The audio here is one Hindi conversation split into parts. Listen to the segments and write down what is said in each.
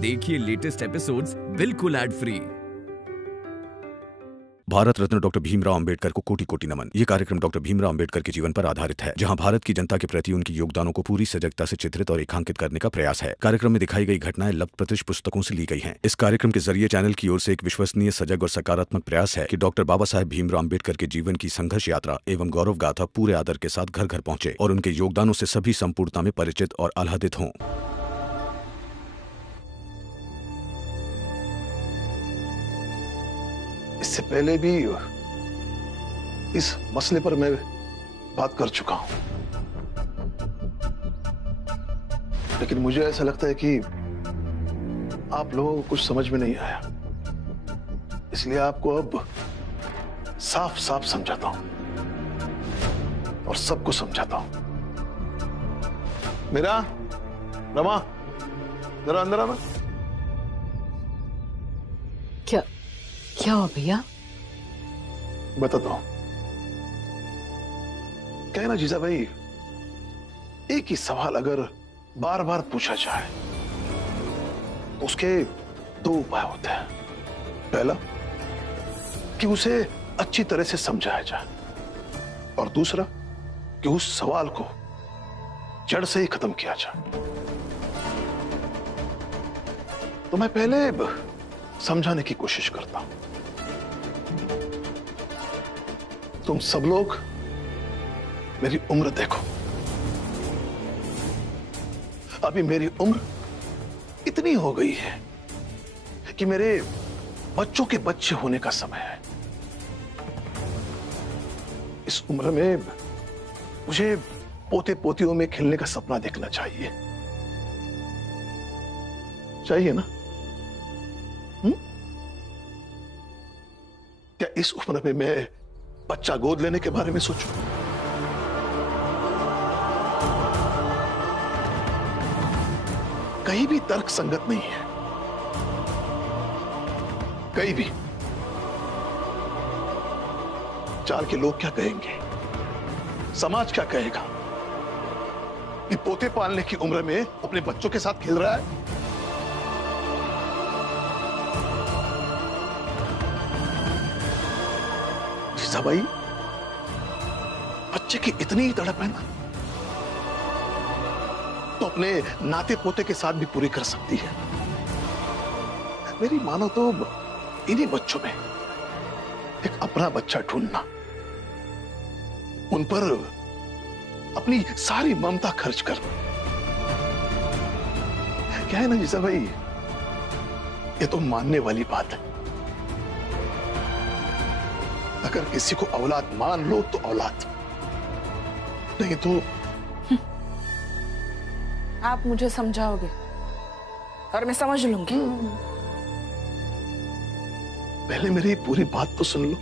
देखिए लेटेस्ट एपिसोड्स बिल्कुल ad free. Bharat Ratna doctor Bhimrao Ambedkar को कोटि कोटि नमन। ये कार्यक्रम डॉक्टर भीमराव अंबेडकर के जीवन पर आधारित है, जहां भारत की जनता के प्रति उनके योगदानों को पूरी सजगता से चित्रित और रेखांकित करने का प्रयास है। कार्यक्रम में दिखाई गई घटनाएं लब्ध-प्रतिष्ठ पुस्तकों से ली गई हैं। इस कार्यक्रम के जरिए चैनल की ओर से एक विश्वसनीय, सजग और सकारात्मक प्रयास है कि डॉक्टर बाबा साहेब भीमराव अंबेडकर के जीवन की संघर्ष यात्रा एवं गौरव गाथा पूरे आदर के साथ घर घर पहुंचे और उनके योगदानों से सभी संपूर्णता में परिचित और आह्लादित हों। इससे पहले भी इस मसले पर मैं बात कर चुका हूं, लेकिन मुझे ऐसा लगता है कि आप लोगों को कुछ समझ में नहीं आया, इसलिए आपको अब साफ साफ समझाता हूं और सबको समझाता हूं। मेरा रमा, जरा अंदर आना। क्या हुआ भैया? बताता हूं। क्या है ना जीजा भाई, एक ही सवाल अगर बार बार पूछा जाए तो उसके दो उपाय होते हैं। पहला कि उसे अच्छी तरह से समझाया जाए और दूसरा कि उस सवाल को जड़ से ही खत्म किया जाए। तो मैं पहले समझाने की कोशिश करता हूं। तुम सब लोग मेरी उम्र देखो। अभी मेरी उम्र इतनी हो गई है कि मेरे बच्चों के बच्चे होने का समय है। इस उम्र में मुझे पोते पोतियों में खेलने का सपना देखना चाहिए, चाहिए ना? क्या इस उम्र में मैं बच्चा गोद लेने के बारे में सोचूं? कहीं भी तर्क संगत नहीं है, कहीं भी। चार के लोग क्या कहेंगे, समाज क्या कहेगा कि पोते पालने की उम्र में अपने बच्चों के साथ खेल रहा है? जीजा भाई, बच्चे की इतनी ही तड़प है ना, तो अपने नाते पोते के साथ भी पूरी कर सकती है। मेरी मानो तो इन्हीं बच्चों में एक अपना बच्चा ढूंढना, उन पर अपनी सारी ममता खर्च करना। क्या है ना जीजा भाई, ये तो मानने वाली बात है। अगर किसी को औलाद मान लो तो औलाद, नहीं तो आप मुझे समझाओगे और मैं समझ लूंगी। पहले मेरी पूरी बात तो सुन लो।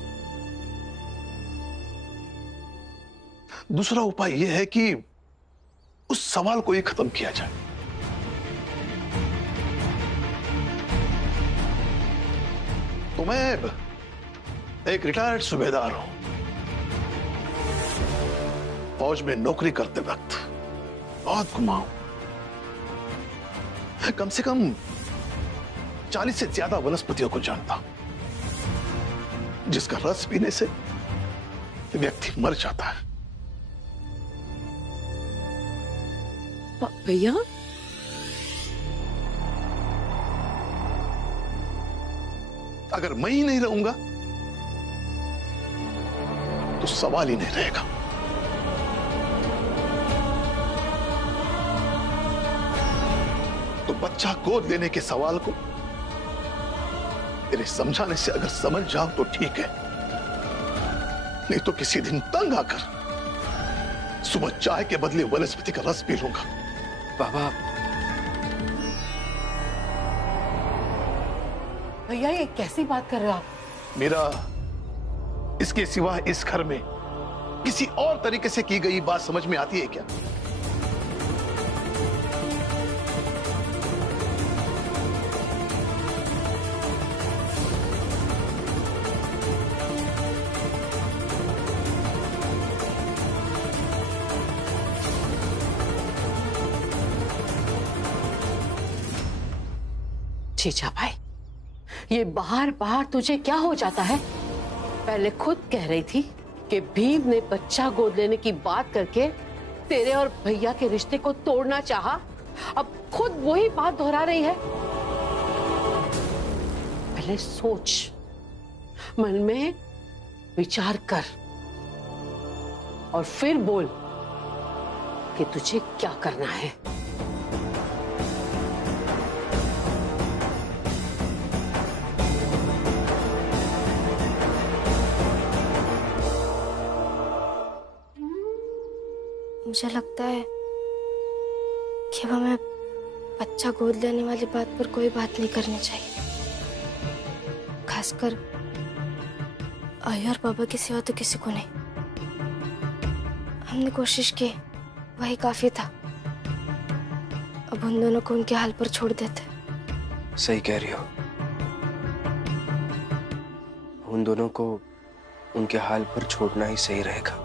दूसरा उपाय यह है कि उस सवाल को ही खत्म किया जाए। तो मैं एक रिटायर्ड सूबेदार हूं। फौज में नौकरी करते वक्त बहुत घुमा हूं। कम से कम 40 से ज्यादा वनस्पतियों को जानता हूं, जिसका रस पीने से व्यक्ति मर जाता है। भैया, अगर मैं ही नहीं रहूंगा तो सवाल ही नहीं रहेगा। तो बच्चा गोद लेने के सवाल को मेरे समझाने से अगर समझ जाओ तो ठीक है, नहीं तो किसी दिन तंग आकर सुबह चाय के बदले वनस्पति का रस पी लूंगा। बाबा, भैया ये कैसी बात कर रहे हो आप? मेरा इसके सिवा इस घर में किसी और तरीके से की गई बात समझ में आती है क्या? जीजा भाई, ये बार बार तुझे क्या हो जाता है? पहले खुद कह रही थी कि भीम ने बच्चा गोद लेने की बात करके तेरे और भैया के रिश्ते को तोड़ना चाहा, अब खुद वही बात दोहरा रही है। पहले सोच, मन में विचार कर और फिर बोल कि तुझे क्या करना है। मुझे लगता है कि अब हमें बच्चा गोद लेने वाली बात पर कोई बात नहीं करनी चाहिए, खासकर आई और बाबा के सिवा तो किसी को नहीं। हमने कोशिश की, वही काफी था। अब उन दोनों को उनके हाल पर छोड़ देते। सही कह रही हो, उन दोनों को उनके हाल पर छोड़ना ही सही रहेगा।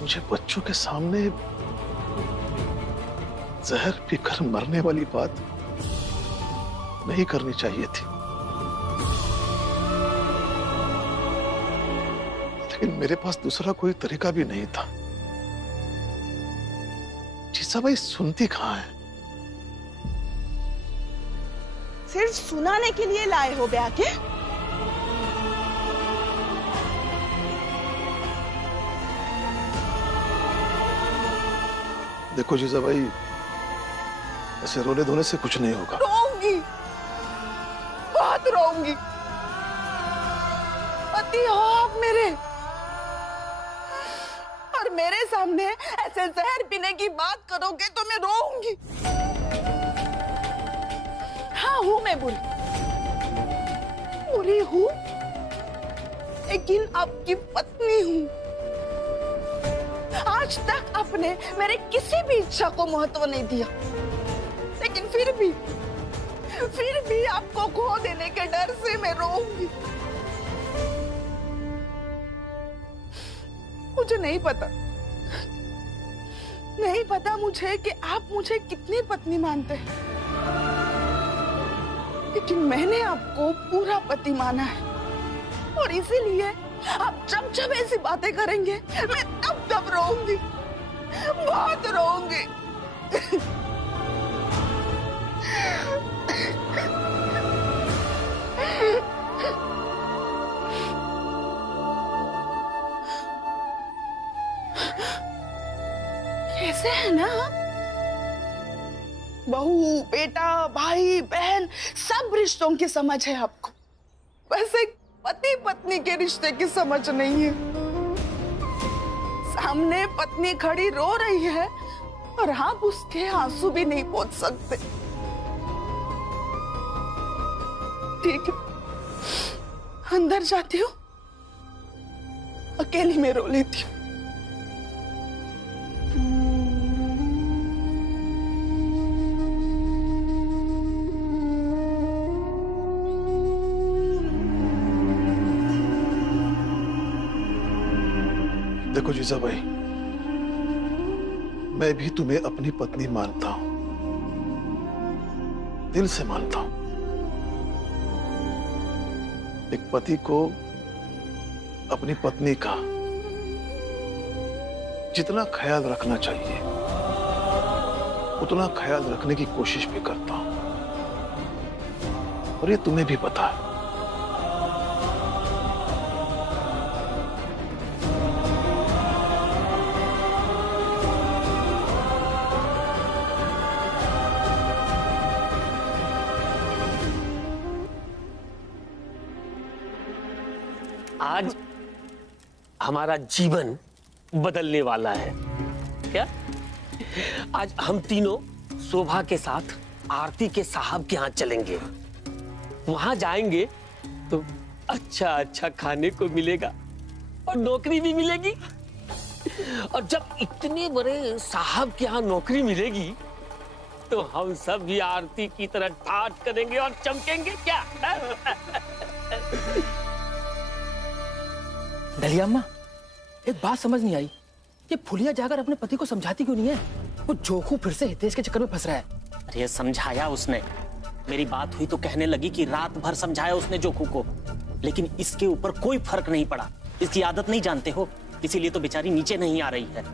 मुझे बच्चों के सामने जहर पीकर मरने वाली बात नहीं करनी चाहिए थी, लेकिन मेरे पास दूसरा कोई तरीका भी नहीं था। जीजा भाई सुनती कहाँ है? सिर्फ सुनाने के लिए लाए हो ब्याह के? देखो जीजा भाई, ऐसे रोने धोने से कुछ नहीं होगा। रोऊंगी, बहुत रोऊंगी। पति हो आप मेरे, और मेरे सामने ऐसे जहर पीने की बात करोगे तो मैं रोऊंगी। हाँ हूं मैं बुरी हूं, लेकिन आपकी पत्नी हूं। आज तक आपने मेरे किसी भी इच्छा को महत्व नहीं दिया, लेकिन फिर भी आपको खो देने के डर से मैं रोऊंगी। मुझे नहीं पता मुझे कि आप मुझे कितनी पत्नी मानते हैं, लेकिन मैंने आपको पूरा पति माना है, और इसीलिए आप जब ऐसी बातें करेंगे मैं तब रोऊंगी, बहुत रोऊंगी। कैसे है ना, बहू बेटा भाई बहन सब रिश्तों की समझ है आपको, बस एक पति पत्नी के रिश्ते की समझ नहीं है। सामने पत्नी खड़ी रो रही है और आप उसके आंसू भी नहीं पोंछ सकते। ठीक है, अंदर जाती हूँ, अकेली में रो लेती हूँ। देखो जीजा भाई, मैं भी तुम्हें अपनी पत्नी मानता हूं, दिल से मानता हूं। एक पति को अपनी पत्नी का जितना ख्याल रखना चाहिए उतना ख्याल रखने की कोशिश भी करता हूं, और ये तुम्हें भी पता है। आज हमारा जीवन बदलने वाला है। क्या? आज हम तीनों शोभा के साथ आरती के साहब के यहाँ चलेंगे। वहां जाएंगे तो अच्छा अच्छा खाने को मिलेगा और नौकरी भी मिलेगी। और जब इतने बड़े साहब के यहाँ नौकरी मिलेगी तो हम सब भी आरती की तरह ठाठ करेंगे और चमकेंगे। क्या? दलिया अम्मा, एक बात समझ नहीं आई, ये फुलिया जाकर अपने पति को समझाती क्यों नहीं है? वो जोखू फिर से हितेश के चक्कर में फंस रहा है। अरे समझाया उसने, मेरी बात हुई तो कहने लगी कि रात भर समझाया उसने जोखू को, लेकिन इसके ऊपर कोई फर्क नहीं पड़ा। इसकी आदत नहीं जानते हो, इसीलिए तो बेचारी नीचे नहीं आ रही है।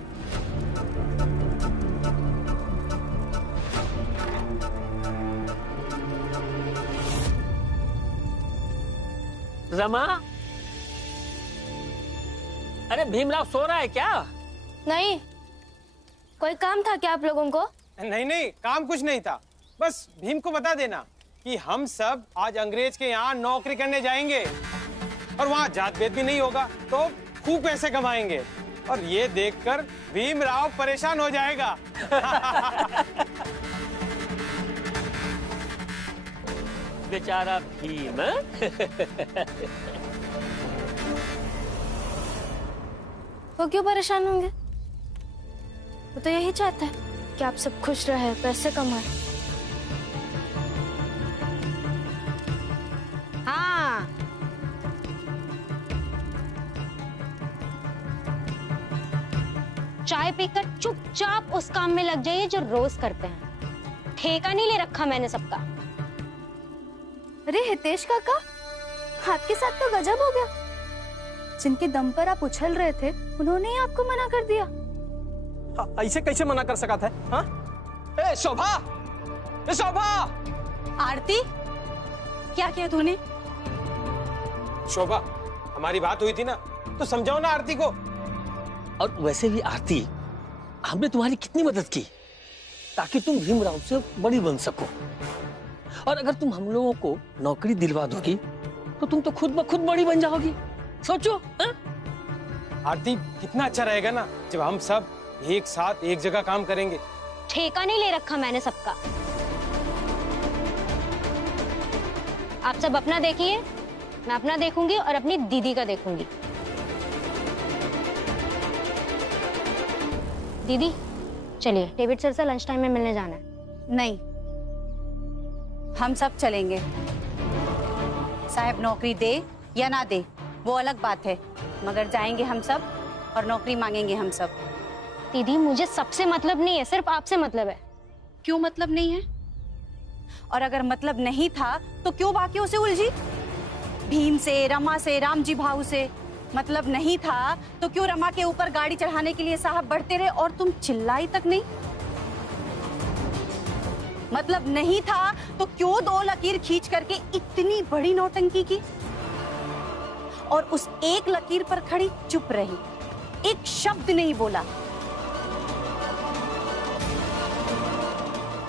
रमा, अरे भीमराव सो रहा है क्या? नहीं, कोई काम था क्या आप लोगों को? नहीं नहीं, काम कुछ नहीं था। बस भीम को बता देना कि हम सब आज अंग्रेज के यहाँ नौकरी करने जाएंगे और वहाँ जात भेद भी नहीं होगा, तो खूब पैसे कमाएंगे। और ये देखकर भीमराव परेशान हो जाएगा। बेचारा भीम। वो क्यों परेशान होंगे? वो तो यही चाहता है कि आप सब खुश रहे, पैसे कमाए। हाँ, चाय पीकर चुपचाप उस काम में लग जाइए जो रोज करते हैं। ठेका नहीं ले रखा मैंने सबका। अरे हितेश काका, आपके साथ तो गजब हो गया। जिनके दम पर आप उछल रहे थे, उन्होंने ही आपको मना कर दिया। ऐसे कैसे मना कर सका था? हाँ? ए शोभा, ए शोभा! आरती, क्या किया तूने? शोभा, हमारी बात हुई थी ना, तो समझाओ ना आरती को। और वैसे भी आरती, हमने तुम्हारी कितनी मदद की ताकि तुम भीमराव से बड़ी बन सको। और अगर तुम हम लोगों को नौकरी दिलवा दोगी तो तुम तो खुद ब खुद बड़ी बन जाओगी। सोचो। आरती, कितना अच्छा रहेगा ना जब हम सब एक साथ एक जगह काम करेंगे। ठेका नहीं ले रखा मैंने सबका। आप सब अपना देखिए, मैं अपना देखूंगी और अपनी दीदी का देखूंगी। दीदी चलिए, डेविड सर से लंच टाइम में मिलने जाना है। नहीं, हम सब चलेंगे। साहब नौकरी दे या ना दे वो अलग बात है, मगर जाएंगे हम सब और नौकरी मांगेंगे हम सब। दीदी मुझे सबसे मतलब नहीं है, सिर्फ आपसे मतलब है। क्यों मतलब नहीं है? और अगर मतलब नहीं था तो क्यों बाकियों से उलझी? भीम से, रमा से, रामजी भाऊ से मतलब नहीं था तो क्यों रमा के ऊपर गाड़ी चढ़ाने के लिए साहब बढ़ते रहे और तुम चिल्लाई तक नहीं? मतलब नहीं था तो क्यों दो लकीर खींच करके इतनी बड़ी नौटंकी की और उस एक लकीर पर खड़ी चुप रही, एक शब्द नहीं बोला?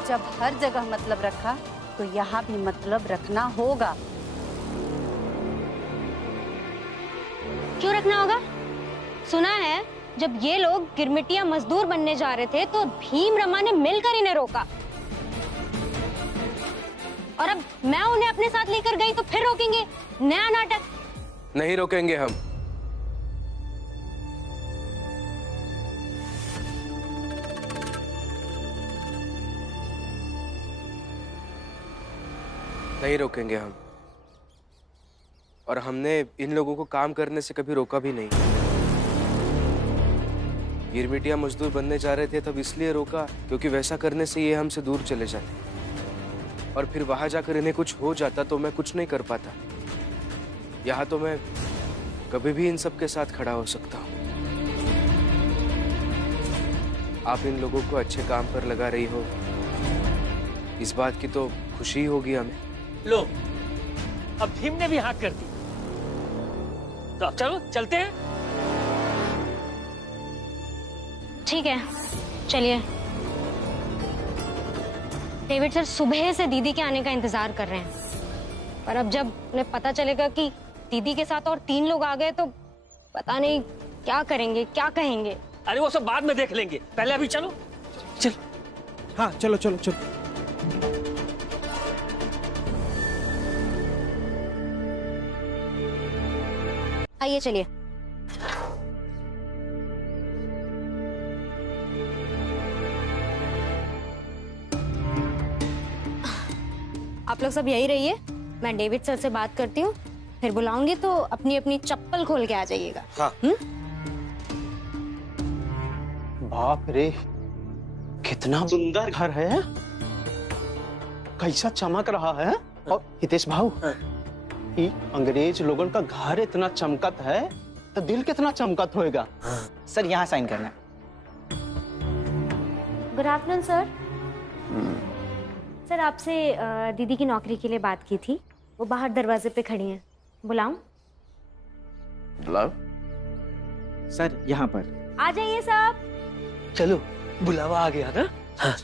जब हर जगह मतलब रखा तो यहाँ भी मतलब रखना होगा। क्यों रखना होगा? सुना है जब ये लोग गिरमिटिया मजदूर बनने जा रहे थे तो भीम रमा ने मिलकर इन्हें रोका, और अब मैं उन्हें अपने साथ लेकर गई तो फिर रोकेंगे? नया नाटक। नहीं रोकेंगे हम। नहीं रोकेंगे हम। और हमने इन लोगों को काम करने से कभी रोका भी नहीं। गिरमिटिया मजदूर बनने जा रहे थे तब इसलिए रोका क्योंकि वैसा करने से ये हमसे दूर चले जाते, और फिर वहां जाकर इन्हें कुछ हो जाता तो मैं कुछ नहीं कर पाता। यहाँ तो मैं कभी भी इन सब के साथ खड़ा हो सकता हूँ। आप इन लोगों को अच्छे काम पर लगा रही हो, इस बात की तो खुशी होगी हमें। लो, अब भीम ने भी हाँ कर दी, तो अब चलो चलते हैं। ठीक है चलिए। डेविड सर सुबह से दीदी के आने का इंतजार कर रहे हैं, पर अब जब उन्हें पता चलेगा कि दीदी के साथ और 3 लोग आ गए तो पता नहीं क्या करेंगे, क्या कहेंगे। अरे वो सब बाद में देख लेंगे, पहले अभी चलो। चल। हाँ चलो चलो चलो। आइए चलिए। आप लोग सब यही रहिए, मैं डेविड सर से बात करती हूँ, फिर बुलाऊंगी तो अपनी अपनी चप्पल खोल के आ जाइएगा। हाँ। बाप रे, कितना सुंदर घर है, कैसा चमक रहा है। और हितेश भाऊ, ये अंग्रेज लोगों का घर इतना चमकत है तो दिल कितना चमकत होएगा। सर यहाँ साइन करना है। Good afternoon sir. सर आपसे दीदी की नौकरी के लिए बात की थी, वो बाहर दरवाजे पे खड़ी हैं, बुलाऊं? बुलाओ। सर यहाँ पर आ जाइए साहब। चलो, बुलावा आ गया ना। हाँ।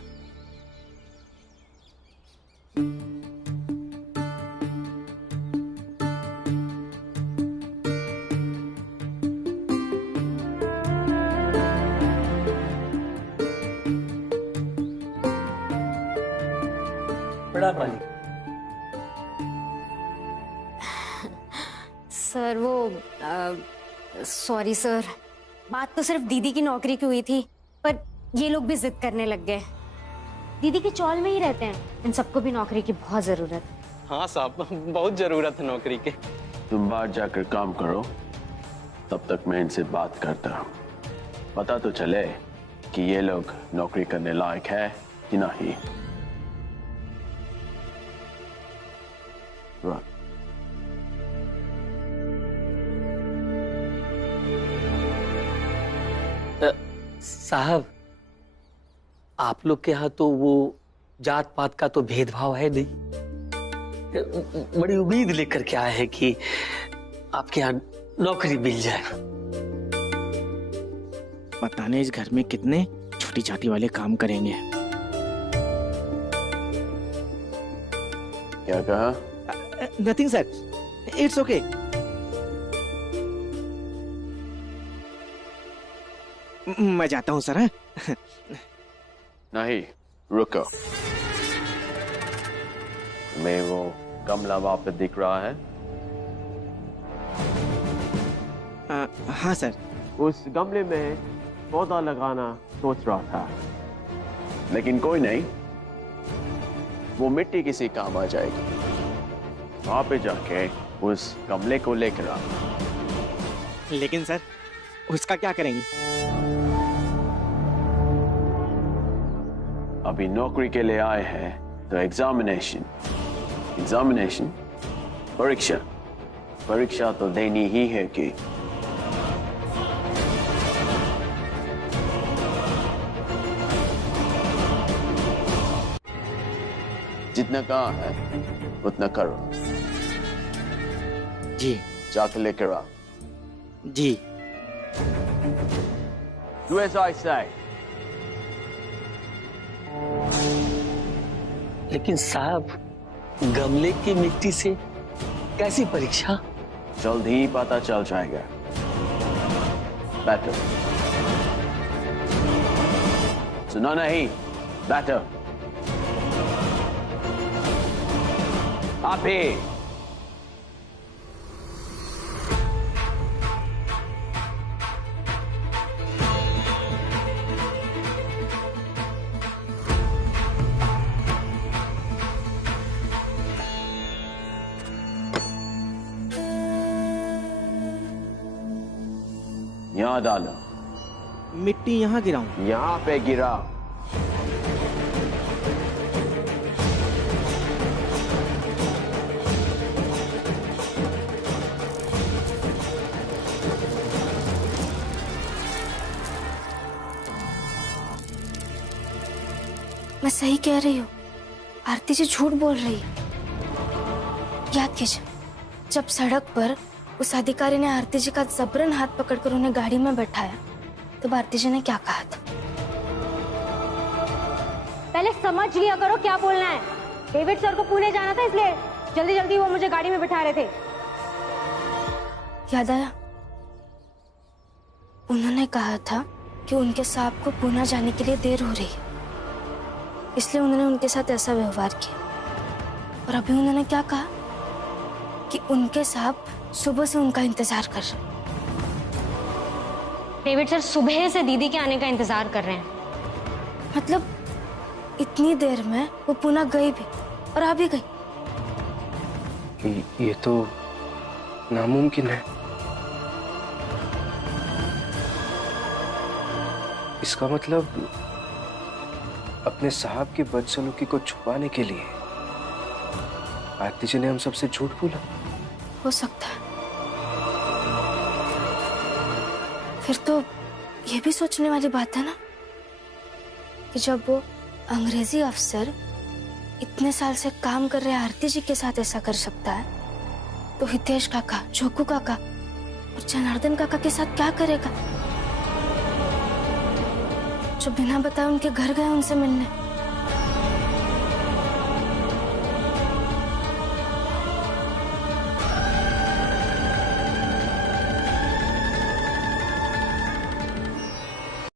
बड़ा मालिक। सर वो सॉरी सर, बात तो सिर्फ दीदी की नौकरी की हुई थी, पर ये लोग भी जिद करने लग गए। दीदी के चौल में ही रहते हैं, इन सबको भी नौकरी की बहुत जरूरत है। हाँ साहब, बहुत जरूरत है नौकरी के। तुम बाहर जाकर काम करो, तब तक मैं इनसे बात करता हूँ। पता तो चले कि ये लोग नौकरी करने लायक है कि नहीं। साहब, आप लोग के यहाँ तो वो जात पात का तो भेदभाव है नहीं। बड़ी उम्मीद लेकर के आए हैं कि आपके यहाँ नौकरी मिल जाए। पता नहीं इस घर में कितने छोटी जाति वाले काम करेंगे। क्या कहा? Nothing sir, it's okay. मैं जाता हूँ सर। नहीं, रुको। मैं वो गमला वहां पे दिख रहा है? हाँ सर। उस गमले में पौधा लगाना सोच रहा था, लेकिन कोई नहीं, वो मिट्टी किसी काम आ जाएगी। वहां पे जाके उस गमले को लेकर आ। लेकिन सर, उसका क्या करेंगे? अभी नौकरी के लिए आए हैं तो एग्जामिनेशन परीक्षा तो देनी ही है कि जितना कहा है उतना करो। जी। जाकर लेकर आ। जी। Do as I say। लेकिन साहब, गमले की मिट्टी से कैसी परीक्षा? जल्द ही पता चल जाएगा। बैठो। सुना नहीं? बैठो। आप ही। यहाँ डालो। मिट्टी यहाँ गिराऊं? यहाँ पे गिरा। मैं सही कह रही हूँ, आरती जी झूठ बोल रही है। याद कीजिए, जब सड़क पर उस अधिकारी ने आरती जी का जबरन हाथ पकड़कर उन्हें गाड़ी में बैठाया, तब आरती जी ने क्या कहा था? पहले समझ लिया करो क्या बोलना है। डेविड सर को पुणे जाना था, इसलिए जल्दी जल्दी वो मुझे गाड़ी में बिठा रहे थे। याद आया? उन्होंने कहा था कि उनके साहब को पुणे जाने के लिए देर हो रही है, इसलिए उन्होंने उनके साथ ऐसा व्यवहार किया। और अभी उन्होंने क्या कहा कि उनके साहब सुबह से उनका इंतजार कर रहे हैं। डेविड सर सुबह से दीदी के आने का इंतजार कर रहे हैं। मतलब इतनी देर में वो पुणे गई भी और आ भी गई। ये तो नामुमकिन है। इसका मतलब अपने साहब की बदसलूकी को छुपाने के लिए आरती जी ने हम सबसे झूठ बोला। हो सकता है। फिर तो ये भी सोचने वाली बात है ना कि जब वो अंग्रेजी अफसर इतने साल से काम कर रहे आरती जी के साथ ऐसा कर सकता है, तो हितेश काका, जोकू काका और जनार्दन काका के साथ क्या करेगा, जो बिना बताए उनके घर गए उनसे मिलने।